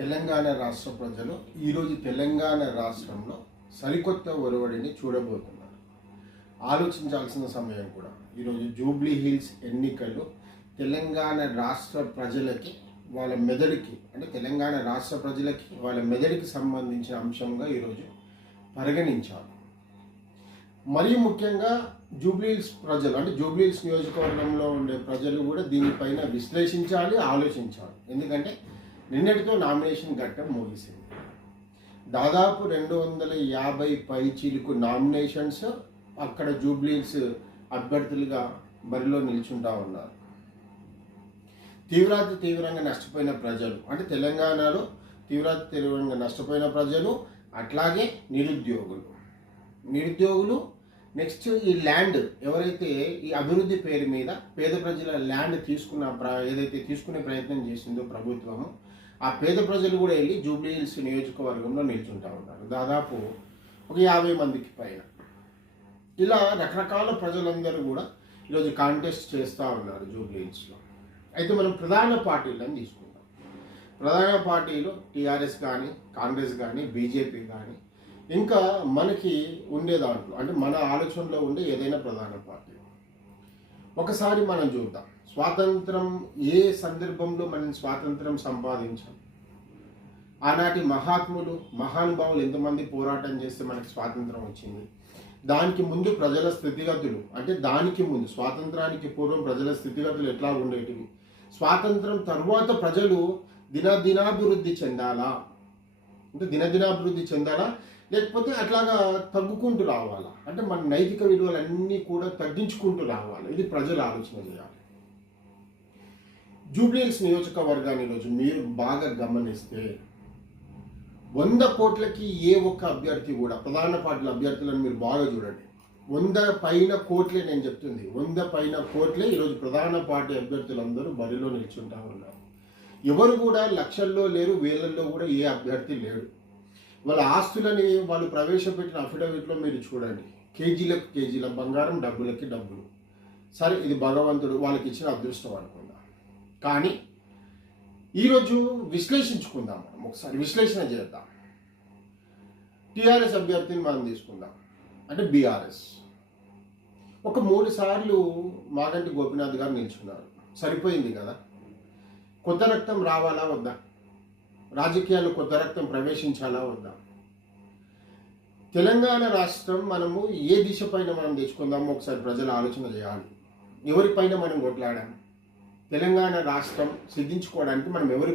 తెలంగాణ రాష్ట్ర ప్రజలు ఈరోజు తెలంగాణ రాష్ట్రంలో సరికొత్త ఒరవడిని చూడబోతున్నారు. ఆలోచించాల్సిన సమయం కూడా. ఈరోజు జూబ్లీ హిల్స్ ఎన్నికలు తెలంగాణ రాష్ట్ర ప్రజలకి వాళ్ళ మెదడుకి అంటే తెలంగాణ రాష్ట్ర ప్రజలకి వాళ్ళ మెదడుకి సంబంధించిన అంశంగా ఈరోజు పరిగణించాలి. మరీ ముఖ్యంగా జూబ్లీహిల్స్ ప్రజలు అంటే జూబ్లీహిల్స్ నియోజకవర్గంలో ఉండే ప్రజలు కూడా దీనిపైన విశ్లేషించాలి, ఆలోచించాలి. ఎందుకంటే నిన్నటితో నామినేషన్ ఘట్టం ముగిసింది. దాదాపు 250 పైచీలకు నామినేషన్స్ అక్కడ జూబ్లీహిల్స్ అభ్యర్థులుగా బరిలో నిల్చుంటా ఉన్నారు. తీవ్రంగా నష్టపోయిన ప్రజలు అంటే తెలంగాణలో తీవ్రంగా నష్టపోయిన ప్రజలు, అట్లాగే నిరుద్యోగులు నెక్స్ట్ ఈ ల్యాండ్ ఎవరైతే ఈ అభివృద్ధి పేరు మీద పేద ప్రజల ల్యాండ్ ఏదైతే తీసుకునే ప్రయత్నం చేసిందో ప్రభుత్వము, ఆ పేద ప్రజలు కూడా వెళ్ళి జూబ్లీహిల్స్ నియోజకవర్గంలో నిల్చుంటా ఉన్నారు. దాదాపు ఒక 50 మందికి పైన. ఇలా రకరకాల ప్రజలందరూ కూడా ఈరోజు కాంటెస్ట్ చేస్తూ ఉన్నారు జూబ్లీహిల్స్లో. అయితే మనం ప్రధాన పార్టీలను తీసుకుందాం. ప్రధాన పార్టీలు టీఆర్ఎస్ కానీ, కాంగ్రెస్ కానీ, బీజేపీ కానీ, ఇంకా మనకి ఉండే దాంట్లో అంటే మన ఆలోచనలో ఉండే ఏదైనా ప్రధాన పార్టీ ఒకసారి మనం చూద్దాం. స్వాతంత్రం ఏ సందర్భంలో మనం స్వాతంత్రం సంపాదించాం, ఆనాటి మహానుభావులు ఎంతమంది పోరాటం చేస్తే మనకి స్వాతంత్రం వచ్చింది, దానికి ముందు ప్రజల స్థితిగతులు అంటే దానికి ముందు స్వాతంత్రానికి పూర్వం ప్రజల స్థితిగతులు ఎట్లా ఉండేటివి, స్వాతంత్రం తర్వాత ప్రజలు దినాభివృద్ధి చెందాలా అంటే దినాభివృద్ధి చెందాలా లేకపోతే అట్లాగా తగ్గుకుంటూ రావాలా అంటే మన నైతిక విలువలన్నీ కూడా తగ్గించుకుంటూ రావాలి. ఇది ప్రజలు ఆలోచన చేయాలి. జూబ్లీహిల్స్ నియోజకవర్గాన్ని ఈరోజు మీరు బాగా గమనిస్తే 100 కోట్లకి ఏ ఒక్క అభ్యర్థి కూడా ప్రధాన పార్టీల అభ్యర్థులను మీరు బాగా చూడండి. 100 పైన కోట్లే నేను చెప్తుంది. 100 పైన కోట్లే ఈరోజు ప్రధాన పార్టీ అభ్యర్థులందరూ బరిలో నిల్చుంటా ఉన్నారు. ఎవరు కూడా లక్షల్లో లేరు, వేలల్లో కూడా ఏ అభ్యర్థి లేడు. వాళ్ళ ఆస్తులని వాళ్ళు ప్రవేశపెట్టిన అఫిడవిట్లో మీరు చూడండి. కేజీల బంగారం, డబ్బులకి డబ్బులు. సరే, ఇది భగవంతుడు వాళ్ళకి ఇచ్చిన అదృష్టం అనుకుందాం. కానీ ఈరోజు విశ్లేషించుకుందాం. మనం ఒకసారి విశ్లేషణ చేద్దాం. టీఆర్ఎస్ అభ్యర్థిని మనం తీసుకుందాం అంటే బీఆర్ఎస్. ఒక 3 సార్లు మాగంటి గోపీనాథ్ గారు నిల్చున్నారు. సరిపోయింది కదా. కొత్త రక్తం రావాలా వద్దా? రాజకీయాల్లో కొత్త రక్తం ప్రవేశించాలా వద్దా? తెలంగాణ రాష్ట్రం మనము ఏ దిశ పైన మనం తెచ్చుకుందామో ఒకసారి ప్రజలు ఆలోచన చేయాలి. ఎవరిపైన మనం కొట్లాడాం? తెలంగాణ రాష్ట్రం సిద్ధించుకోవడానికి మనం ఎవరి